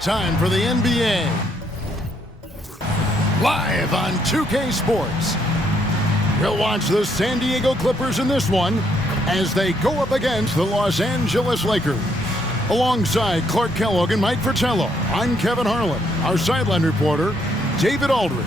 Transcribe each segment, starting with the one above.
Time for the NBA. Live on 2K Sports. We'll watch the San Diego Clippers in this one as they go up against the Los Angeles Lakers. Alongside Clark Kellogg and Mike Fratello, I'm Kevin Harlan. Our sideline reporter, David Aldridge.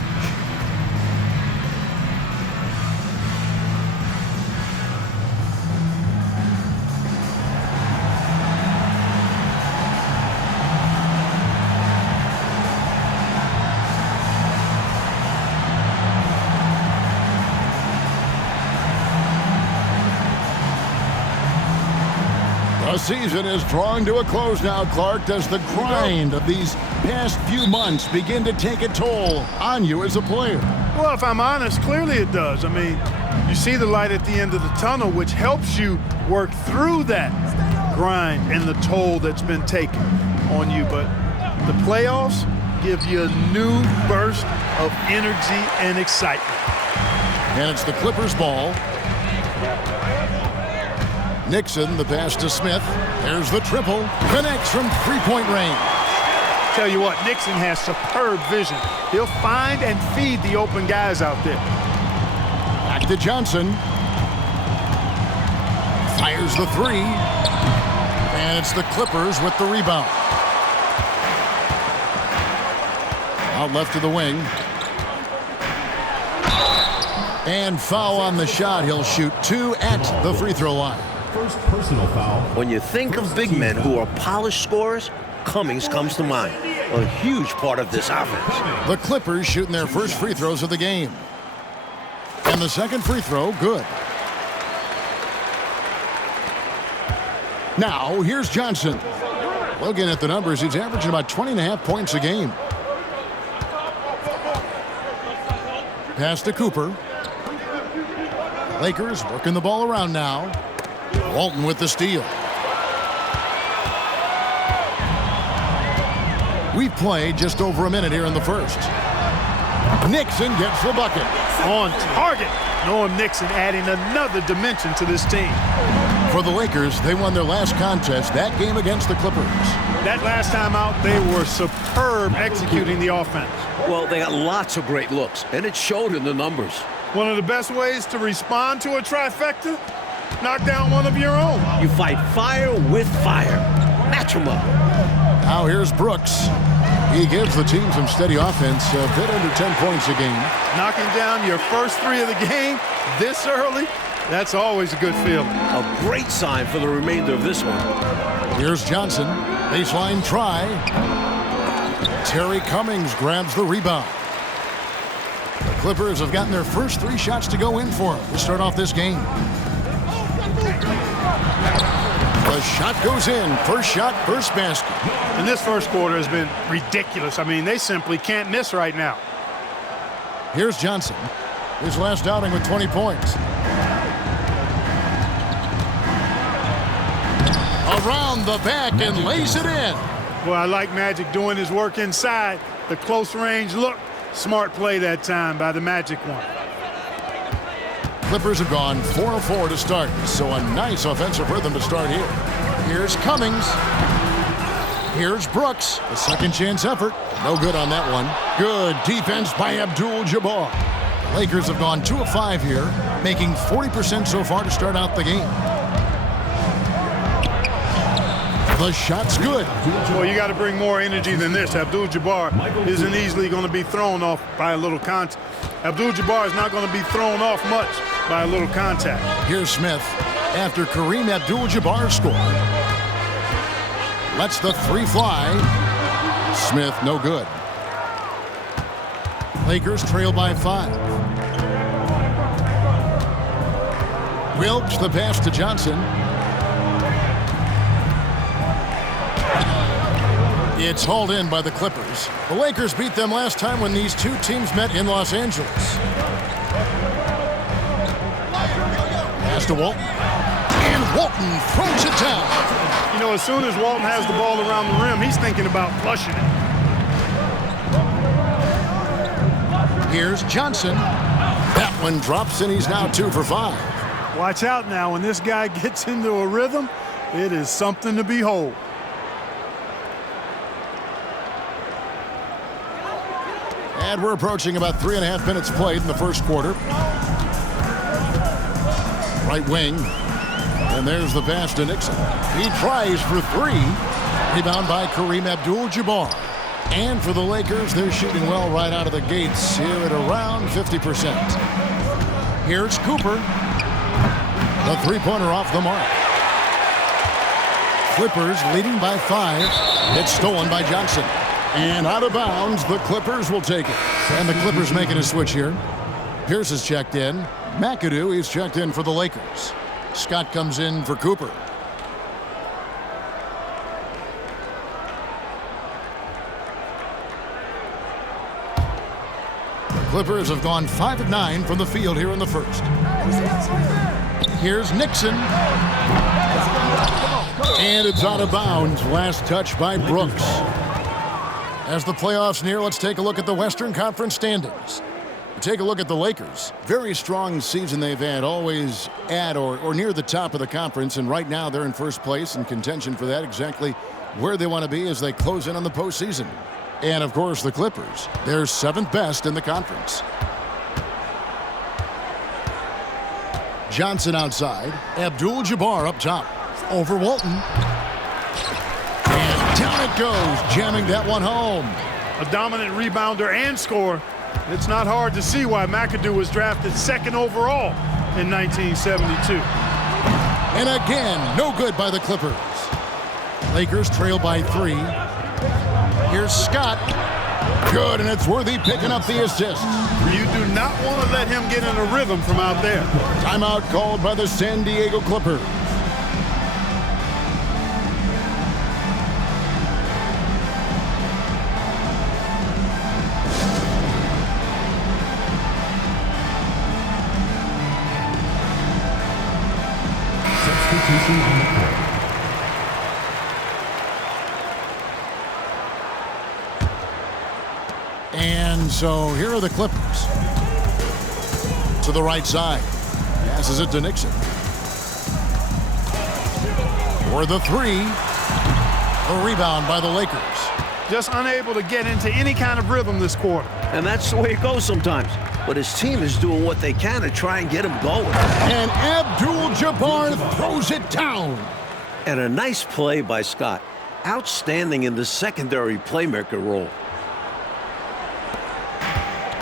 The season is drawing to a close now, Clark. Does the grind of these past few months begin to take a toll on you as a player? Well, if I'm honest, clearly it does. I mean, you see the light at the end of the tunnel, which helps you work through that grind and the toll that's been taken on you. But the playoffs give you a new burst of energy and excitement. And it's the Clippers' ball. Nixon, the pass to Smith. There's the triple. Connects from three-point range. Tell you what, Nixon has superb vision. He'll find and feed the open guys out there. Back to Johnson. Fires the three. And it's the Clippers with the rebound. Out left to the wing. And foul on the shot. He'll shoot two at the free throw line. First personal foul. When you think of big men who are polished scorers, Cummings comes to mind. A huge part of this offense. The Clippers shooting their first free throws of the game. And the second free throw, good. Now, here's Johnson. Looking at the numbers, he's averaging about 20.5 points a game. Pass to Cooper. Lakers working the ball around now. Walton with the steal. We've played just over a minute here in the first. Nixon gets the bucket. On target. Noam Nixon adding another dimension to this team. For the Lakers, they won their last contest, that game against the Clippers. That last time out, they were superb executing the offense. Well, they got lots of great looks, and it showed in the numbers. One of the best ways to respond to a trifecta? Knock down one of your own. You fight fire with fire. Match them up. Now here's Brooks. He gives the team some steady offense, a bit under 10 points a game. Knocking down your first three of the game this early, that's always a good feeling. A great sign for the remainder of this one. Here's Johnson. Baseline try. Terry Cummings grabs the rebound. The Clippers have gotten their first three shots to go in for them to start off this game. The shot goes in. First shot, first basket. And this first quarter has been ridiculous. I mean, they simply can't miss right now. Here's Johnson. His last outing with 20 points. Around the back and lays it in. Well, I like Magic doing his work inside. The close range look. Smart play that time by the Magic one. Clippers have gone 4 of 4 to start, so a nice offensive rhythm to start here. Here's Cummings. Here's Brooks. A second chance effort. No good on that one. Good defense by Abdul-Jabbar. The Lakers have gone 2 of 5 here, making 40% so far to start out the game. The shot's good. Well, you got to bring more energy than this. Abdul-Jabbar isn't easily going to be thrown off by a little contact. Abdul-Jabbar is not going to be thrown off much by a little contact. Here's Smith after Kareem Abdul-Jabbar scored. Lets the three fly. Smith, no good. Lakers trail by 5. Wilkes, the pass to Johnson. It's hauled in by the Clippers. The Lakers beat them last time when these two teams met in Los Angeles. Pass to Walton. And Walton throws it down. You know, as soon as Walton has the ball around the rim, he's thinking about flushing it. Here's Johnson. That one drops, and he's now 2 for 5. Watch out now. When this guy gets into a rhythm, it is something to behold. And we're approaching about 3.5 minutes played in the first quarter. Right wing. And there's the pass to Nixon. He tries for three. Rebound by Kareem Abdul-Jabbar. And for the Lakers, they're shooting well right out of the gates here at around 50%. Here's Cooper. The three-pointer off the mark. Clippers leading by 5. It's stolen by Johnson. And out of bounds, the Clippers will take it. And the Clippers making a switch here. Pierce is checked in. McAdoo, he's checked in for the Lakers. Scott comes in for Cooper. The Clippers have gone 5 of 9 from the field here in the first. Here's Nixon. And it's out of bounds. Last touch by Brooks. As the playoffs near, let's take a look at the Western Conference standings. Take a look at the Lakers. Very strong season they've had, always at or near the top of the conference, and right now they're in first place in contention for that, exactly where they want to be as they close in on the postseason. And, of course, the Clippers. They're 7th best in the conference. Johnson outside. Abdul-Jabbar up top. Over Walton. And down it goes, jamming that one home. A dominant rebounder and scorer. It's not hard to see why McAdoo was drafted 2nd overall in 1972. And again, no good by the Clippers. Lakers trail by 3. Here's Scott. Good, and it's Worthy picking up the assist. You do not want to let him get in a rhythm from out there. Timeout called by the San Diego Clippers. And so here are the Clippers. To the right side. Passes it to Nixon. For the 3. A rebound by the Lakers. Just unable to get into any kind of rhythm this quarter. And that's the way it goes sometimes. But his team is doing what they can to try and get him going. And Abdul-Jabbar throws it down. And a nice play by Scott. Outstanding in the secondary playmaker role.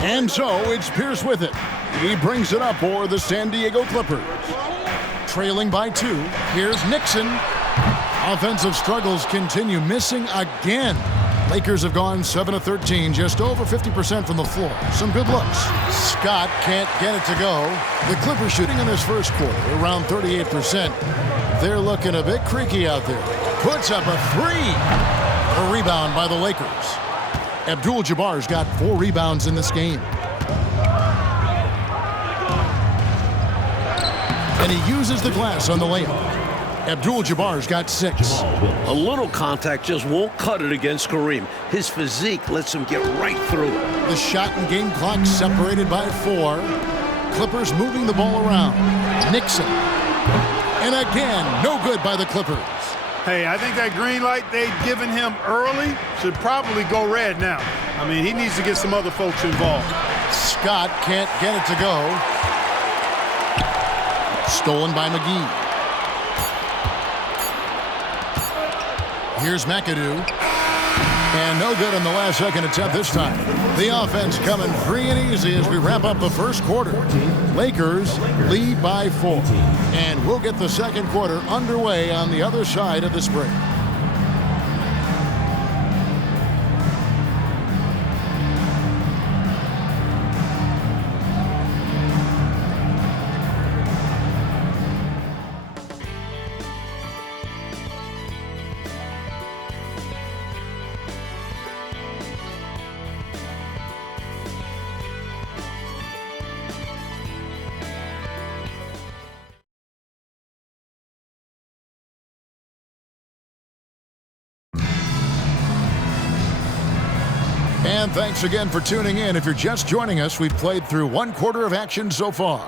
And so it's Pierce with it. He brings it up for the San Diego Clippers. Trailing by 2. Here's Nixon. Offensive struggles continue, missing again. Lakers have gone 7 of 13, just over 50% from the floor. Some good looks. Scott can't get it to go. The Clippers shooting in this first quarter around 38%. They're looking a bit creaky out there. Puts up a 3. A rebound by the Lakers. Abdul-Jabbar's got 4 rebounds in this game. And he uses the glass on the layup. Abdul-Jabbar's got 6. A little contact just won't cut it against Kareem. His physique lets him get right through. The shot and game clock separated by 4. Clippers moving the ball around. Nixon. And again, no good by the Clippers. Hey, I think that green light they'd given him early should probably go red now. I mean, he needs to get some other folks involved. Scott can't get it to go. Stolen by McGee. Here's McAdoo. And no good on the last second attempt this time. The offense coming free and easy as we wrap up the first quarter. Lakers lead by 4. And we'll get the second quarter underway on the other side of this break. And thanks again for tuning in. If you're just joining us, we've played through 1 quarter of action so far.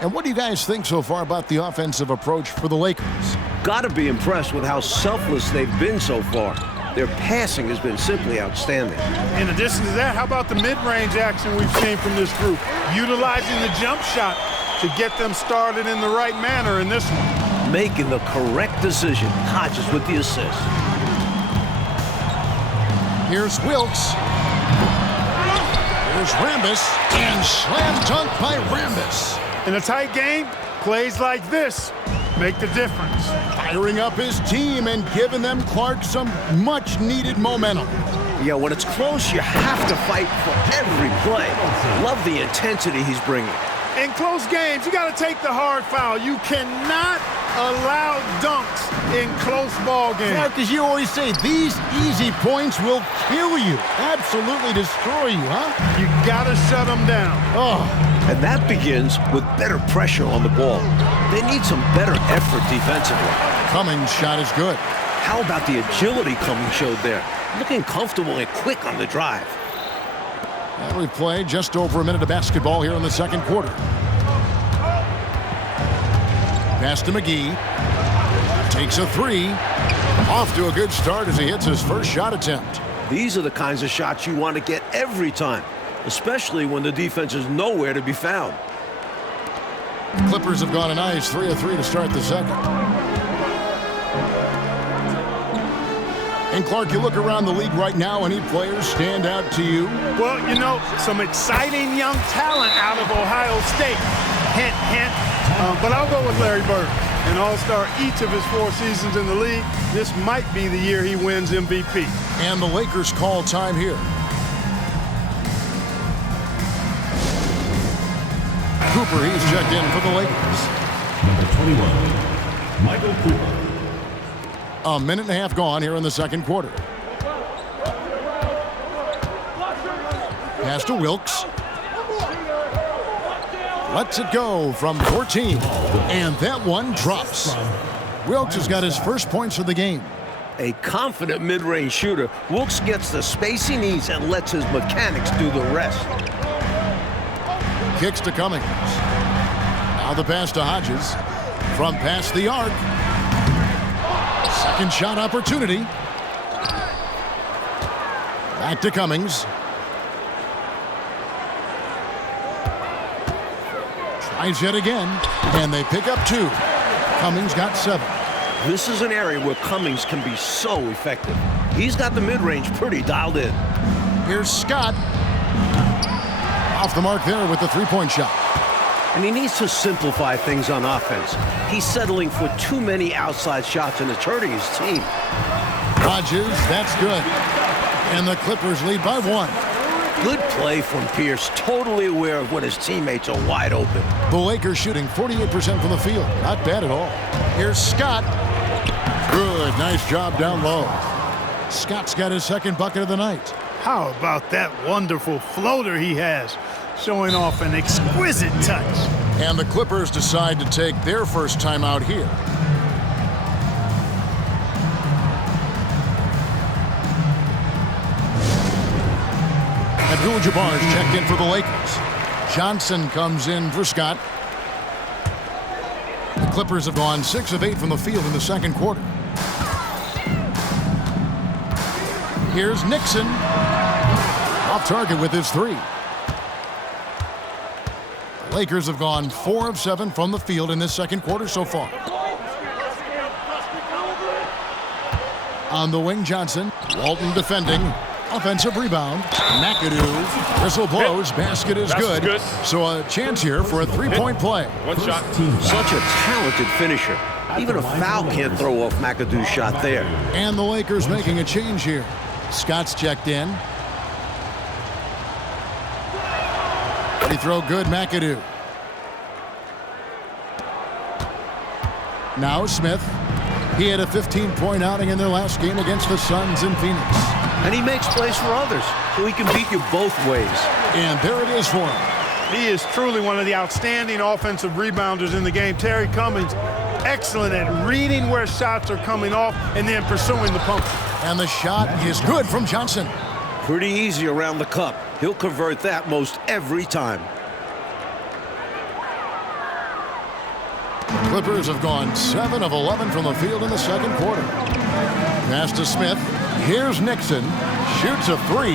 And what do you guys think so far about the offensive approach for the Lakers? Got to be impressed with how selfless they've been so far. Their passing has been simply outstanding. In addition to that, how about the mid-range action we've seen from this group? Utilizing the jump shot to get them started in the right manner in this one. Making the correct decision. Hodges with the assist. Here's Wilkes. Here's Rambis. And slam dunk by Rambis. In a tight game, plays like this make the difference. Firing up his team and giving them, Clark, some much-needed momentum. Yeah, when it's close, you have to fight for every play. Love the intensity he's bringing. In close games, you got to take the hard foul. You cannot allow dunks in close ball games. Clark, as you always say, these easy points will kill you. Absolutely destroy you, huh? You got to shut them down. Oh. And that begins with better pressure on the ball. They need some better effort defensively. Cummings' shot is good. How about the agility Cummings showed there? Looking comfortable and quick on the drive. And we've played just over a minute of basketball here in the second quarter. Pass to McGee. Takes a three. Off to a good start as he hits his first shot attempt. These are the kinds of shots you want to get every time, especially when the defense is nowhere to be found. The Clippers have gone a nice 3 of 3 to start the second. And Clark, you look around the league right now, any players stand out to you? Well, you know, some exciting young talent out of Ohio State. Hint, hint. But I'll go with Larry Bird. An all-star each of his 4 seasons in the league. This might be the year he wins MVP. And the Lakers call time here. Cooper, he's checked in for the Lakers. Number 21, Michael Cooper. A minute and a half gone here in the second quarter. Pass to Wilkes. Lets it go from 14. And that one drops. Wilkes has got his first points of the game. A confident mid-range shooter, Wilkes gets the space he needs and lets his mechanics do the rest. Kicks to Cummings. Now the pass to Hodges. From past the arc. Second shot opportunity. Back to Cummings. Tries yet again. And they pick up 2. Cummings got 7. This is an area where Cummings can be so effective. He's got the mid-range pretty dialed in. Here's Scott. Off the mark there with the three-point shot. And he needs to simplify things on offense. He's settling for too many outside shots, and it's hurting his team. Hodges, that's good. And the Clippers lead by 1. Good play from Pierce, totally aware of when his teammates are wide open. The Lakers shooting 48% from the field. Not bad at all. Here's Scott. Good, nice job down low. Scott's got his second bucket of the night. How about that wonderful floater he has, showing off an exquisite touch. And the Clippers decide to take their first timeout here. Abdul-Jabbar's checked in for the Lakers. Johnson comes in for Scott. The Clippers have gone 6 of 8 from the field in the second quarter. Here's Nixon. Off target with his 3. The Lakers have gone 4 of 7 from the field in this second quarter so far. On the wing, Johnson. Walton defending. Offensive rebound. McAdoo. Whistle blows. Basket is good. So a chance here for a 3-point play. One shot. Such a talented finisher. Even a foul can't throw off McAdoo's shot there. And the Lakers making a change here. Scott's checked in. Free throw good, McAdoo. Now Smith. He had a 15-point outing in their last game against the Suns in Phoenix. And he makes plays for others, so he can beat you both ways. And there it is for him. He is truly one of the outstanding offensive rebounders in the game. Terry Cummings, excellent at reading where shots are coming off and then pursuing the pump. And the shot is good from Johnson. Pretty easy around the cup. He'll convert that most every time. The Clippers have gone 7 of 11 from the field in the second quarter. Pass to Smith. Here's Nixon. Shoots a three.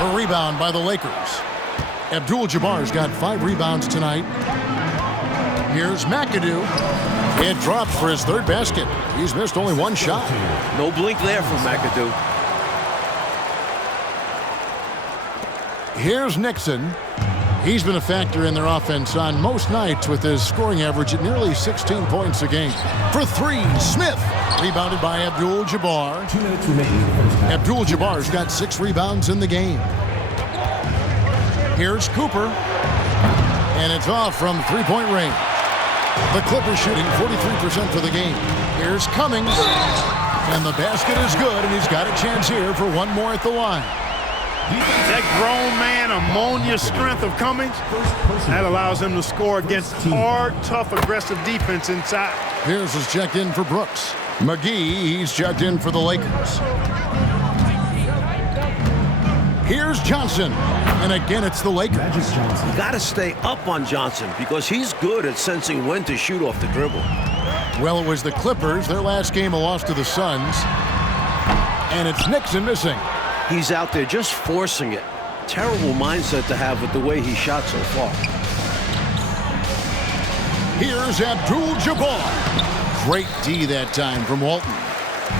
A rebound by the Lakers. Abdul-Jabbar's got 5 rebounds tonight. Here's McAdoo. It drops for his 3rd basket. He's missed only 1 shot. No blink there from McAdoo. Here's Nixon. He's been a factor in their offense on most nights with his scoring average at nearly 16 points a game. For 3, Smith. Rebounded by Abdul-Jabbar. 2 minutes remaining in the first half. Abdul-Jabbar's got 6 rebounds in the game. Here's Cooper. And it's off from 3-point range. The Clippers shooting 43% for the game. Here's Cummings. And the basket is good, and he's got a chance here for 1 more at the line. That grown man ammonia strength of Cummings, that allows him to score against hard, tough, aggressive defense inside. Pierce is checked in for Brooks. McGee, he's checked in for the Lakers. Here's Johnson. And again, it's the Lakers. You got to stay up on Johnson because he's good at sensing when to shoot off the dribble. Well, it was the Clippers. Their last game, a loss to the Suns. And it's Nixon missing. He's out there just forcing it. Terrible mindset to have with the way he shot so far. Here's Abdul-Jabbar. Great D that time from Walton.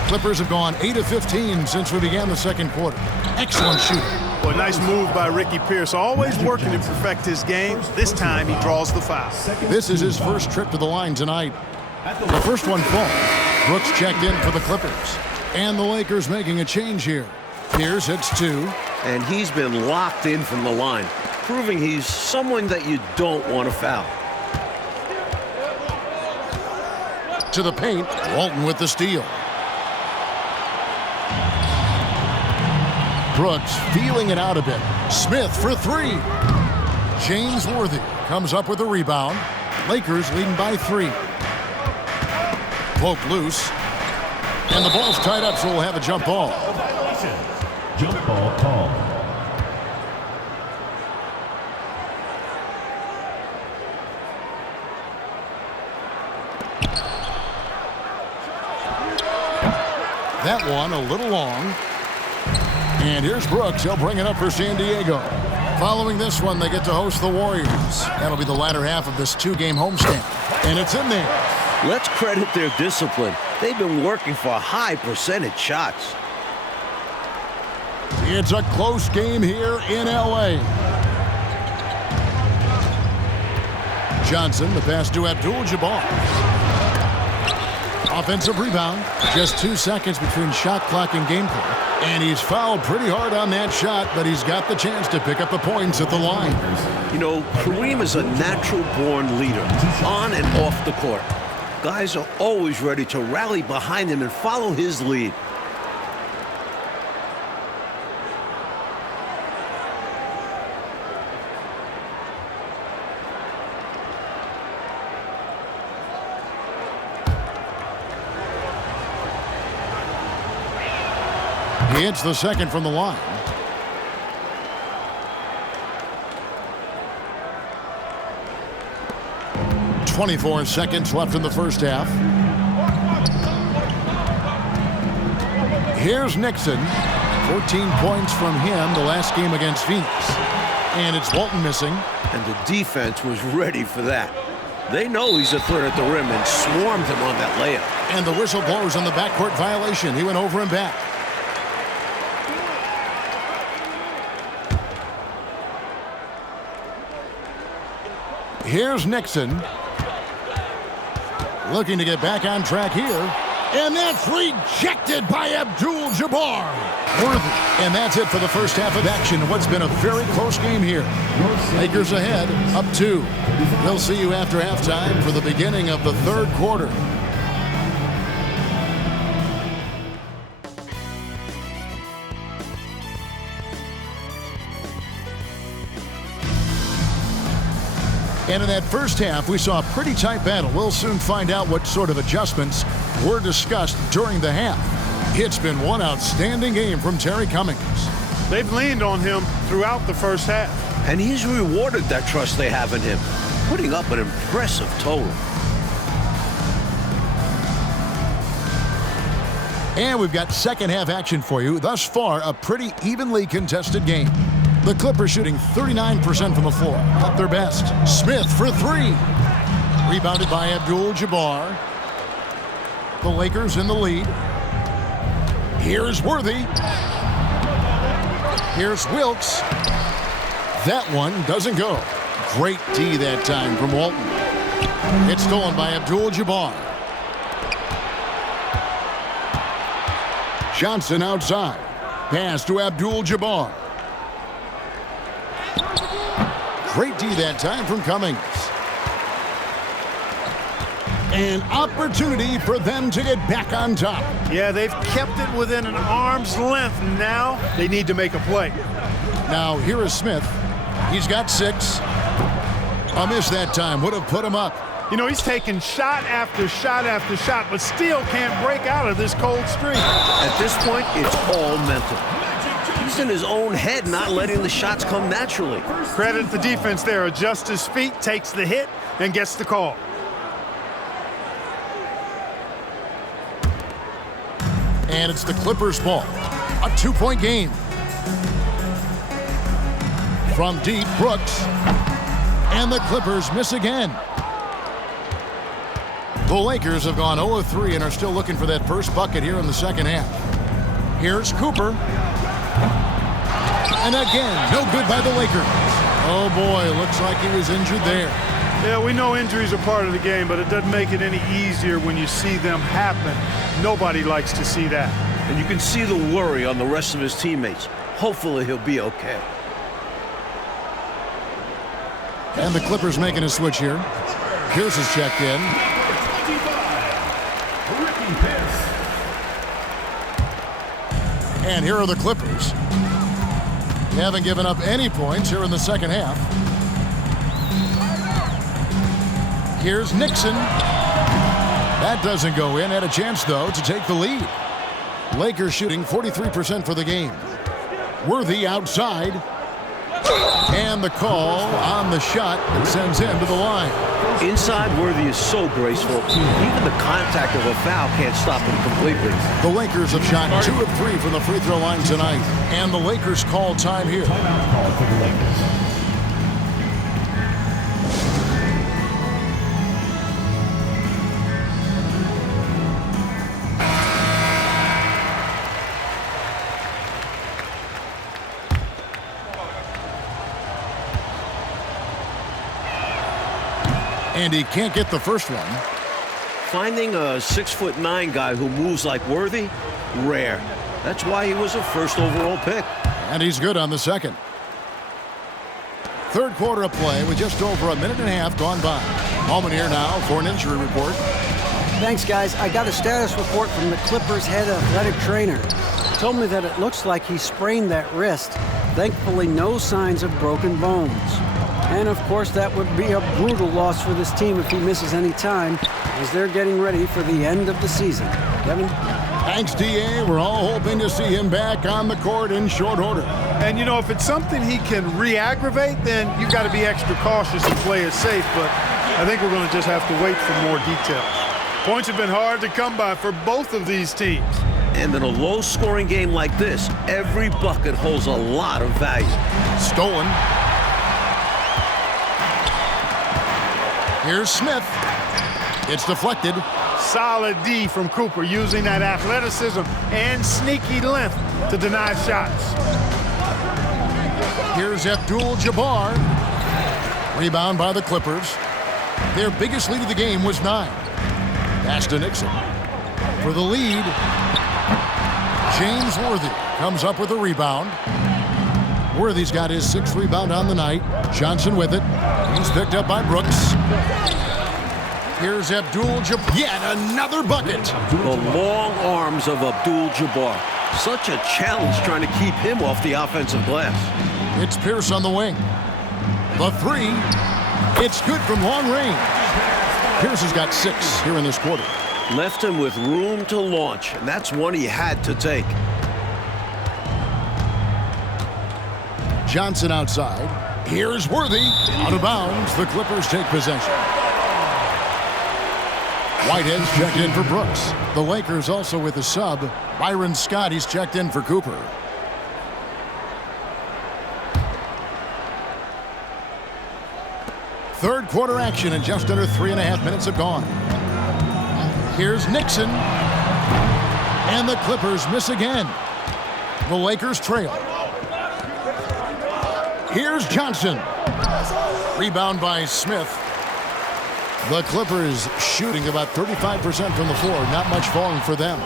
Clippers have gone 8 of 15 since we began the 2nd quarter. Excellent shooting. Well, nice move by Ricky Pierce. Always working to perfect his game. This time he draws the foul. This is his first trip to the line tonight. The first one falls. Brooks checked in for the Clippers. And the Lakers making a change here. Pierce hits 2. And he's been locked in from the line, proving he's someone that you don't want to foul. To the paint, Walton with the steal. Brooks feeling it out a bit. Smith for 3. James Worthy comes up with a rebound. Lakers leading by 3. Poke loose. And the ball's tied up, so we'll have a jump ball. Jump ball call. That one a little long. And here's Brooks. He'll bring it up for San Diego. Following this one, they get to host the Warriors. That'll be the latter half of this 2-game homestand. And it's in there. Let's credit their discipline. They've been working for high percentage shots. It's a close game here in L.A. Johnson, the pass to Abdul-Jabbar. Offensive rebound. Just 2 seconds between shot clock and game play. And he's fouled pretty hard on that shot, but he's got the chance to pick up the points at the line. You know, Kareem is a natural-born leader, on and off the court. Guys are always ready to rally behind him and follow his lead. He hits the second from the line. .24 seconds left in the first half. Here's Nixon. 14 points from him the last game against Phoenix. And it's Walton missing. And the defense was ready for that. They know he's a threat at the rim and swarmed him on that layup. And the whistle blows on the backcourt violation. He went over and back. Here's Nixon. Looking to get back on track here. And that's rejected by Abdul-Jabbar. Worthy. And that's it for the first half of action. What's been a very close game here. Lakers ahead, up 2. We'll see you after halftime for the beginning of the 3rd quarter. And in that first half, we saw a pretty tight battle. We'll soon find out what sort of adjustments were discussed during the half. It's been one outstanding game from Terry Cummings. They've leaned on him throughout the first half. And he's rewarded that trust they have in him, putting up an impressive total. And we've got second half action for you. Thus far, a pretty evenly contested game. The Clippers shooting 39% from the floor, at their best. Smith for three. Rebounded by Abdul-Jabbar. The Lakers in the lead. Here's Worthy. Here's Wilkes. That one doesn't go. Great D that time from Walton. It's stolen by Abdul-Jabbar. Johnson outside. Pass to Abdul-Jabbar. Great D that time from Cummings. An opportunity for them to get back on top. Yeah, they've kept it within an arm's length. Now they need to make a play. Now here is Smith. He's got 6. A miss that time would have put him up. You know, he's taking shot after shot after shot, but still can't break out of this cold streak. At this point, it's all mental. He's in his own head, not letting the shots come naturally. Credit the defense there. Adjusts his feet, takes the hit, and gets the call. And it's the Clippers' ball. A 2-point game. From deep, Brooks. And the Clippers miss again. The Lakers have gone 0 of 3 and are still looking for that first bucket here in the second half. Here's Cooper. And again, no good by the Lakers. Oh boy, looks like he was injured there. Yeah, we know injuries are part of the game, but it doesn't make it any easier when you see them happen. Nobody likes to see that. And you can see the worry on the rest of his teammates. Hopefully he'll be okay. And the Clippers making a switch here. Pierce is checked in. And here are the Clippers. They haven't given up any points here in the second half. Here's Nixon. That doesn't go in. Had a chance, though, to take the lead. Lakers shooting 43% for the game. Worthy outside. And the call on the shot that sends him to the line. Inside, Worthy is so graceful. Even the contact of a foul can't stop him completely. The Lakers have shot 2 of 3 from the free throw line tonight. And the Lakers call time here. Timeout call for the Lakers. And he can't get the first one. Finding a 6'9" guy who moves like Worthy, rare. That's why he was a first overall pick. And he's good on the second. Third quarter of play with just over a minute and a half gone by. Moment here now for an injury report. Thanks, guys. I got a status report from the Clippers' head athletic trainer. Told me that it looks like he sprained that wrist. Thankfully, no signs of broken bones. And, of course, that would be a brutal loss for this team if he misses any time, as they're getting ready for the end of the season. Kevin? Thanks, D.A. We're all hoping to see him back on the court in short order. And, you know, if it's something he can re-aggravate, then you've got to be extra cautious and play it safe. But I think we're going to just have to wait for more details. Points have been hard to come by for both of these teams. And in a low-scoring game like this, every bucket holds a lot of value. Stolen. Here's Smith. It's deflected. Solid D from Cooper, using that athleticism and sneaky length to deny shots. Here's Abdul-Jabbar. Rebound by the Clippers. Their biggest lead of the game was 9. Pass to Nixon. For the lead, James Worthy comes up with a rebound. Worthy's got his 6th rebound on the night. Johnson with it. He's picked up by Brooks. Here's Abdul-Jabbar. Yet another bucket. The long arms of Abdul-Jabbar. Such a challenge trying to keep him off the offensive glass. It's Pierce on the wing. The 3. It's good from long range. Pierce has got 6 here in this quarter. Left him with room to launch, and that's one he had to take. Johnson outside. Here's Worthy. Out of bounds. The Clippers take possession. Whitehead's checked in for Brooks. The Lakers also with a sub. Byron Scott, he's checked in for Cooper. Third quarter action and just under 3.5 minutes have gone. Here's Nixon. And the Clippers miss again. The Lakers trail. Here's Johnson. Rebound by Smith. The Clippers shooting about 35% from the floor. Not much falling for them.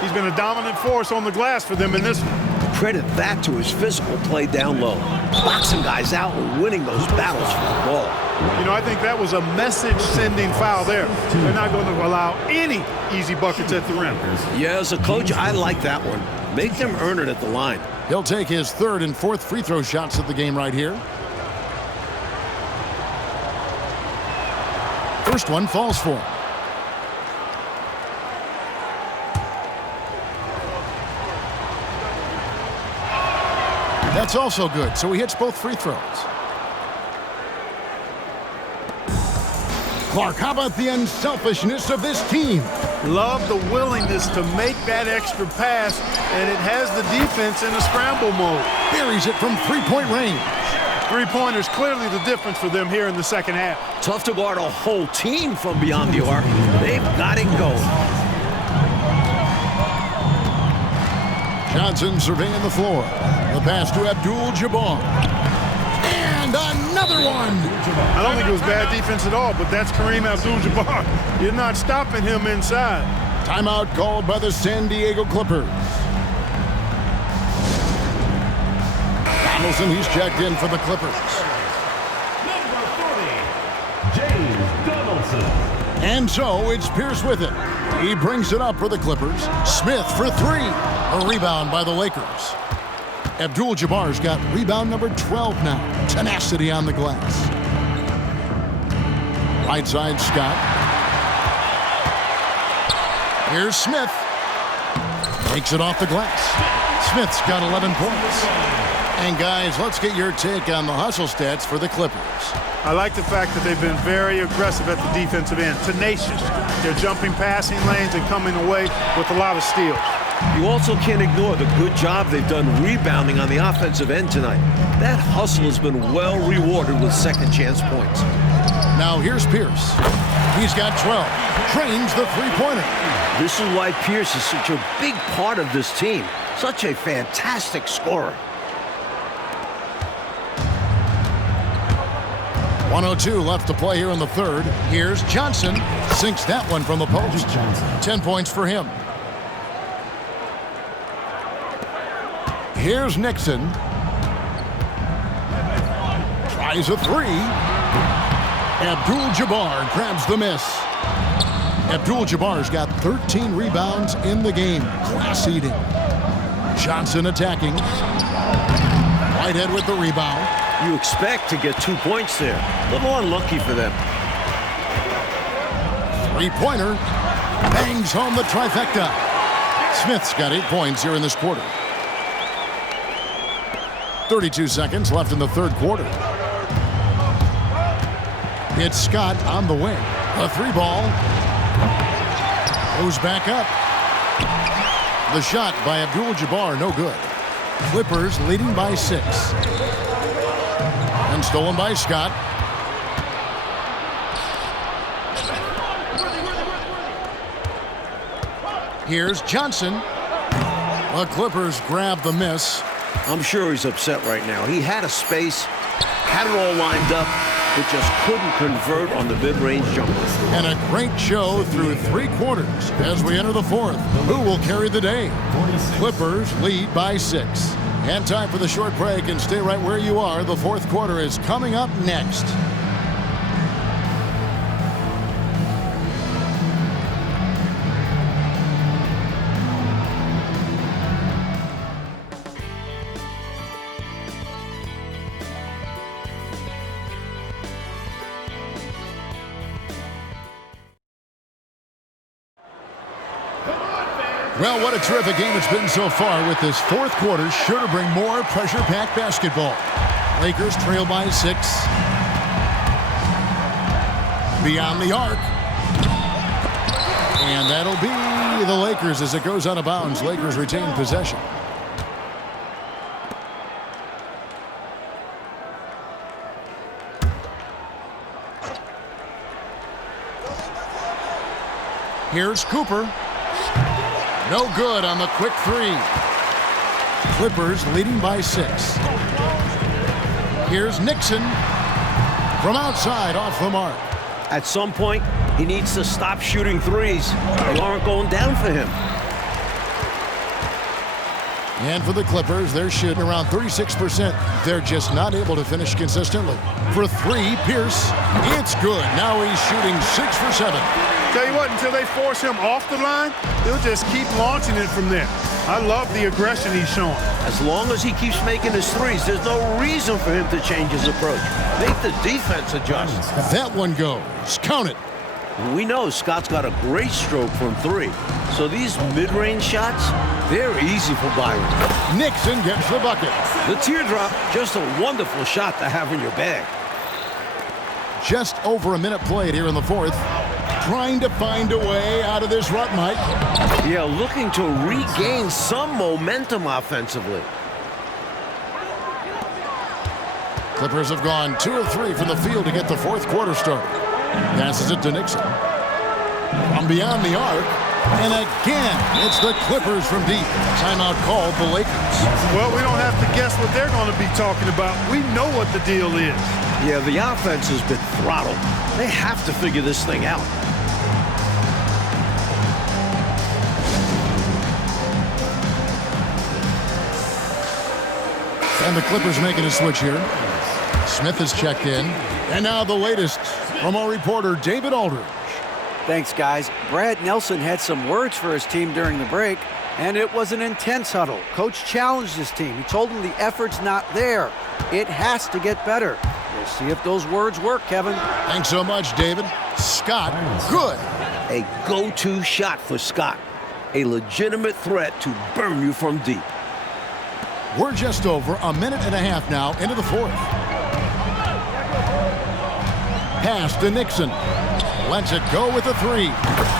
He's been a dominant force on the glass for them in this one. Credit that to his physical play down low. Boxing guys out and winning those battles for the ball. You know, I think that was a message-sending foul there. They're not going to allow any easy buckets at the rim. Yeah, as a coach, I like that one. Make them earn it at the line. He'll take his third and fourth free throw shots of the game right here. First one falls for him. That's also good, so he hits both free throws. Clark, how about the unselfishness of this team? Love the willingness to make that extra pass, and it has the defense in a scramble mode. Buries it from three-point range. Three-pointers clearly the difference for them here in the second half. Tough to guard a whole team from beyond the arc. They've got it going. Johnson surveying the floor. The pass to Abdul-Jabbar. And another one. I don't think it was bad defense at all, but that's Kareem Abdul-Jabbar. You're not stopping him inside. Timeout called by the San Diego Clippers. Donaldson, he's checked in for the Clippers. Number 40, James Donaldson. And so it's Pierce with it. He brings it up for the Clippers. Smith for three. A rebound by the Lakers. Abdul-Jabbar's got rebound number 12 now. Tenacity on the glass. Right side, Scott. Here's Smith. Takes it off the glass. Smith's got 11 points. And guys, let's get your take on the hustle stats for the Clippers. I like the fact that they've been very aggressive at the defensive end. Tenacious. They're jumping passing lanes and coming away with a lot of steals. You also can't ignore the good job they've done rebounding on the offensive end tonight. That hustle has been well rewarded with second chance points. Now here's Pierce. He's got 12. Trains the three-pointer. This is why Pierce is such a big part of this team. Such a fantastic scorer. 1:02 left to play here in the third. Here's Johnson. Sinks that one from the post. 10 points for him. Here's Nixon. Tries a three. Abdul-Jabbar grabs the miss. Abdul-Jabbar's got 13 rebounds in the game. Class eating. Johnson attacking. Whitehead with the rebound. You expect to get 2 points there. A little unlucky for them. Three-pointer. Bangs home the trifecta. Smith's got 8 points here in this quarter. 32 seconds left in the third quarter. It's Scott on the wing. A three ball. Goes back up. The shot by Abdul-Jabbar, no good. Clippers leading by 6. And stolen by Scott. Here's Johnson. The Clippers grab the miss. I'm sure he's upset right now. He had a space, had it all lined up, but just couldn't convert on the mid-range jumper. And a great show through 3 quarters as we enter the fourth. Who will carry the day? Clippers lead by 6. And time for the short break, and stay right where you are. The fourth quarter is coming up next. Well, what a terrific game it's been so far, with this fourth quarter sure to bring more pressure-packed basketball. Lakers trail by 6. Beyond the arc. And that'll be the Lakers as it goes out of bounds. Lakers retain possession. Here's Cooper. No good on the quick three. Clippers leading by 6. Here's Nixon from outside off the mark. At some point, he needs to stop shooting threes. They aren't going down for him. And for the Clippers, they're shooting around 36%. They're just not able to finish consistently. For 3, Pierce. It's good. Now he's shooting 6 for 7. Tell you what, until they force him off the line, they'll just keep launching it from there. I love the aggression he's showing. As long as he keeps making his threes, there's no reason for him to change his approach. Make the defense adjust. That one goes. Count it. We know Scott's got a great stroke from 3. So these mid-range shots, they're easy for Byron. Nixon gets the bucket. The teardrop, just a wonderful shot to have in your bag. Just over a minute played here in the 4th. Trying to find a way out of this rut, Mike. Yeah, looking to regain some momentum offensively. Clippers have gone 2 of 3 from the field to get the 4th quarter started. Passes it to Nixon. From beyond the arc. And again, it's the Clippers from deep. Timeout called the Lakers. Well, we don't have to guess what they're going to be talking about. We know what the deal is. Yeah, the offense has been throttled. They have to figure this thing out. And the Clippers making a switch here. Smith has checked in. And now the latest from our reporter, David Aldridge. Thanks, guys. Brad Nelson had some words for his team during the break, and it was an intense huddle. Coach challenged his team. He told them the effort's not there. It has to get better. We'll see if those words work, Kevin. Thanks so much, David. Scott, good. A go-to shot for Scott. A legitimate threat to burn you from deep. We're just over a minute and a half now into the 4th. Pass to Nixon. Lets it go with a 3.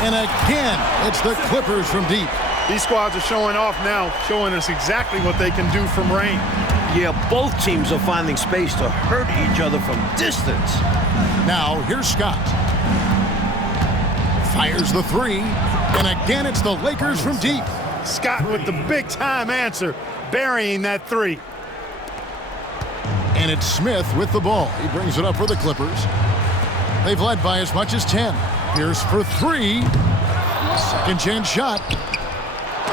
And again, it's the Clippers from deep. These squads are showing off now, showing us exactly what they can do from range. Yeah, both teams are finding space to hurt each other from distance. Now, here's Scott. Fires the 3. And again, it's the Lakers from deep. Scott with the big-time answer, burying that 3. And it's Smith with the ball. He brings it up for the Clippers. They've led by as much as 10. Pierce for 3. Second chance shot.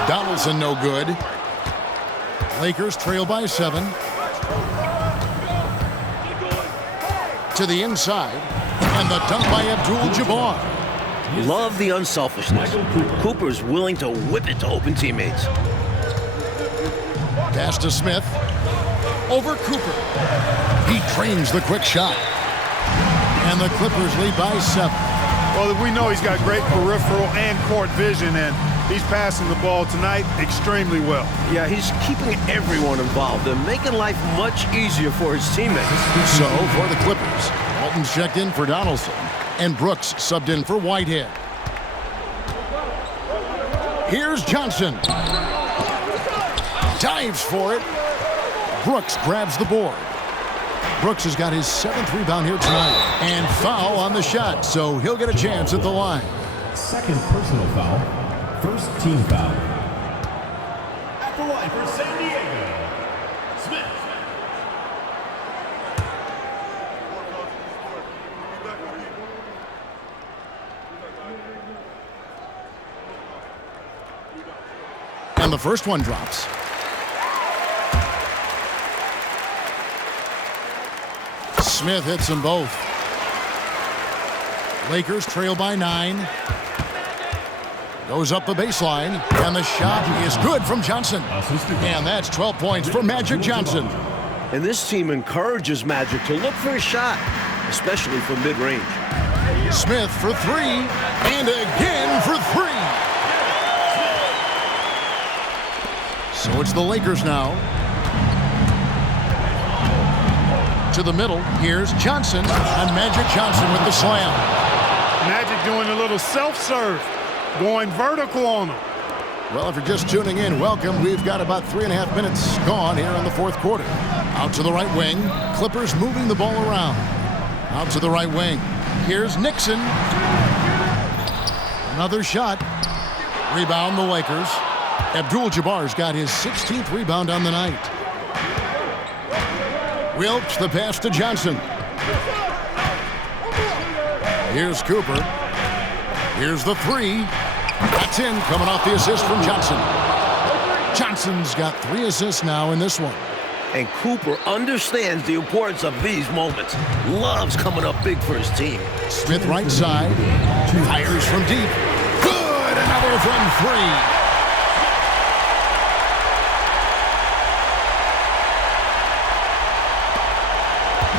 Donaldson no good. Lakers trail by 7. To the inside. And the dunk by Abdul-Jabbar. Love the unselfishness. Cooper's willing to whip it to open teammates. Pass to Smith. Over Cooper. He trains the quick shot. And the Clippers lead by 7. Well, we know he's got great peripheral and court vision, and he's passing the ball tonight extremely well. Yeah, he's keeping everyone involved and making life much easier for his teammates. So, for the Clippers, Walton's checked in for Donaldson, and Brooks subbed in for Whitehead. Here's Johnson. Dives for it. Brooks grabs the board. Brooks has got his 7th rebound here tonight. And foul on the shot, so he'll get a chance at the line. Second personal foul. First team foul. At the line for San Diego, Smith. And the first one drops. Smith hits them both. Lakers trail by 9. Goes up the baseline, and the shot is good from Johnson. And that's 12 points for Magic Johnson. And this team encourages Magic to look for a shot, especially from mid-range. Smith for 3, and again for 3. So it's the Lakers now. To the middle, here's Johnson, and Magic Johnson with the slam. Magic doing a little self-serve. going vertical on them. Well, if you're just tuning in, welcome. We've got about 3.5 minutes gone here in the fourth quarter. Out to the right wing. Clippers moving the ball around. Out to the right wing. Here's Nixon. Another shot. Rebound the Lakers. Abdul-Jabbar's got his 16th rebound on the night. Wilkes, the pass to Johnson. Here's Cooper. Here's the three. That's in, coming off the assist from Johnson. Johnson's got 3 assists now in this one. And Cooper understands the importance of these moments. Loves coming up big for his team. Smith right side. Fires from deep. Good! Another from 3.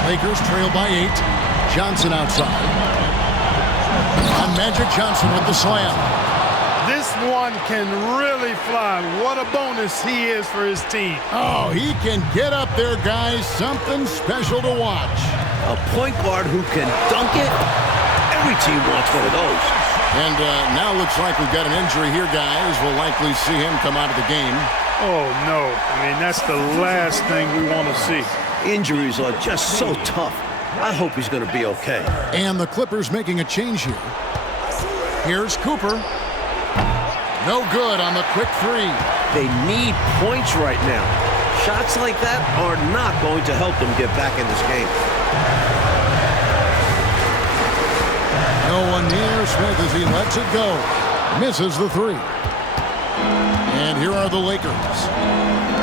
Lakers trail by 8. Johnson outside. And Magic Johnson with the slam. This one can really fly. What a bonus he is for his team. Oh, he can get up there, guys. Something special to watch. A point guard who can dunk it. Every team wants one of those. And now looks like we've got an injury here, guys. We'll likely see him come out of the game. Oh, no. I mean, that's the last thing we want to see. Injuries are just so tough. I hope he's going to be okay. And the Clippers making a change here. Here's Cooper. No good on the quick 3. They need points right now. Shots like that are not going to help them get back in this game. No one near Smith as he lets it go. Misses the 3. And here are the Lakers.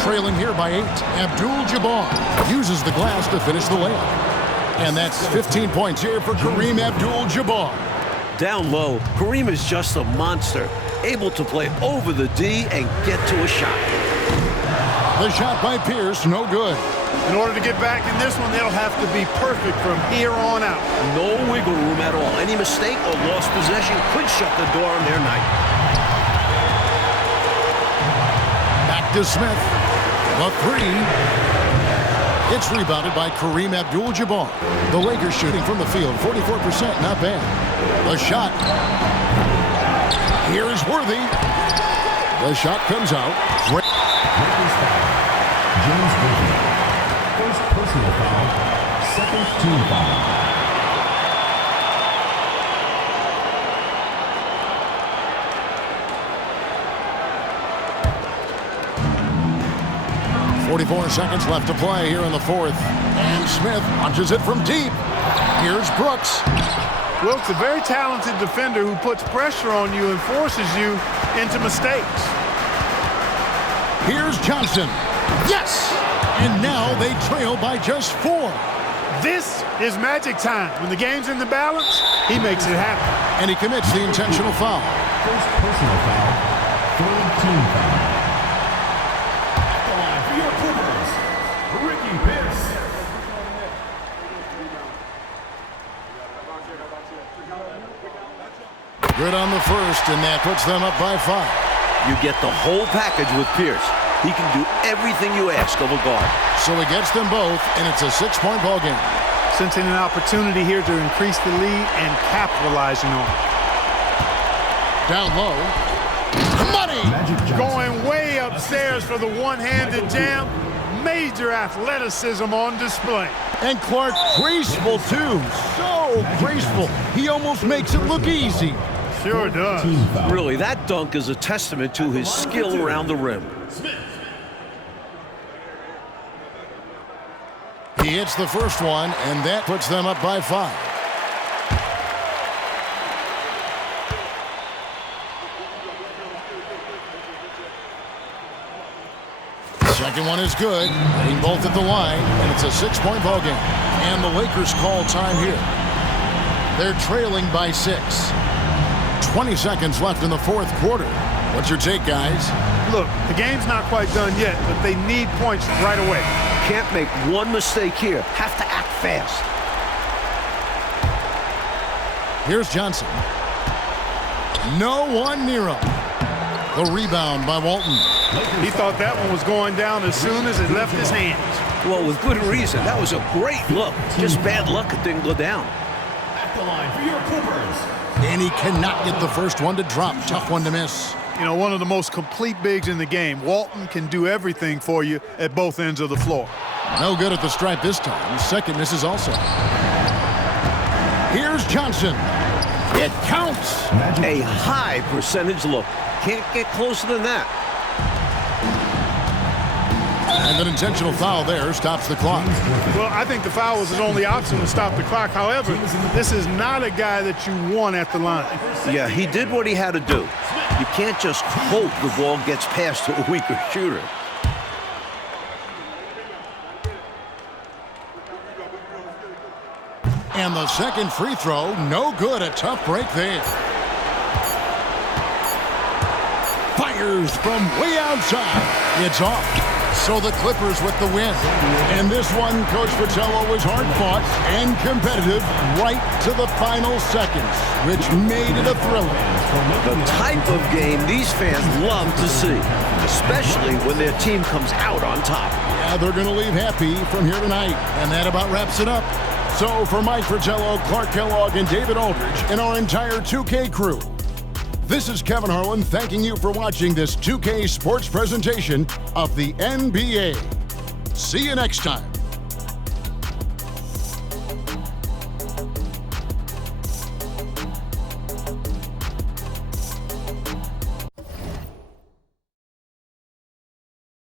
Trailing here by 8. Abdul-Jabbar uses the glass to finish the layup. And that's 15 points here for Kareem Abdul-Jabbar. Down low, Kareem is just a monster, able to play over the D and get to a shot. The shot by Pierce, no good. In order to get back in this one, they'll have to be perfect from here on out. No wiggle room at all. Any mistake or lost possession could shut the door on their night. Back to Smith. The 3. It's rebounded by Kareem Abdul-Jabbar. The Lakers shooting from the field, 44%, not bad. The shot. Here's Worthy. The shot comes out. James Worthy. First personal foul, second team foul. 44 seconds left to play here in the fourth. And Smith punches it from deep. Here's Brooks. Wilkes, a very talented defender who puts pressure on you and forces you into mistakes. Here's Johnson. Yes! And now they trail by just 4. This is magic time. When the game's in the balance, he makes it happen. And he commits the intentional foul. First personal foul, third team foul. At the line for your Clippers, Ricky Pierce. Good on the first, and that puts them up by 5. You get the whole package with Pierce. He can do everything you ask of a guard. So he gets them both, and it's a 6-point ball game. Sensing an opportunity here to increase the lead and capitalizing on it. Down low. Money! Going way upstairs for the one-handed jam. Major athleticism on display. And Clark graceful, too. So graceful. He almost makes it look easy. Sure does. Really, that dunk is a testament to his skill around the rim. He hits the first one, and that puts them up by 5. Second one is good. Hitting both at the line, and it's a 6-point ball game. And the Lakers call time here. They're trailing by 6. 20 seconds left in the fourth quarter. What's your take, guys? Look, the game's not quite done yet, but they need points right away. Can't make one mistake here. Have to act fast. Here's Johnson. No one near him. The rebound by Walton. He thought that one was going down as soon as it left his hands. Well, with good reason. That was a great look. Just bad luck it didn't go down. the line for your Clippers. And he cannot get the first one to drop. Tough one to miss. You know, one of the most complete bigs in the game. Walton can do everything for you at both ends of the floor. No good at the stripe this time. Second misses also. Here's Johnson. It counts. A high percentage look. Can't get closer than that. And an intentional foul there stops the clock. Well, I think the foul was his only option to stop the clock. However, this is not a guy that you want at the line. Yeah, he did what he had to do. You can't just hope the ball gets past to a weaker shooter. And the second free throw, no good. A tough break there. Fires from way outside. It's off. So the Clippers with the win. And this one, Coach Fratello, was hard-fought and competitive right to the final seconds, which made it a thriller. The type of game these fans love to see, especially when their team comes out on top. Yeah, they're going to leave happy from here tonight. And that about wraps it up. So for Mike Fratello, Clark Kellogg, and David Aldridge, and our entire 2K crew, this is Kevin Harlan thanking you for watching this 2K Sports presentation of the NBA. See you next time.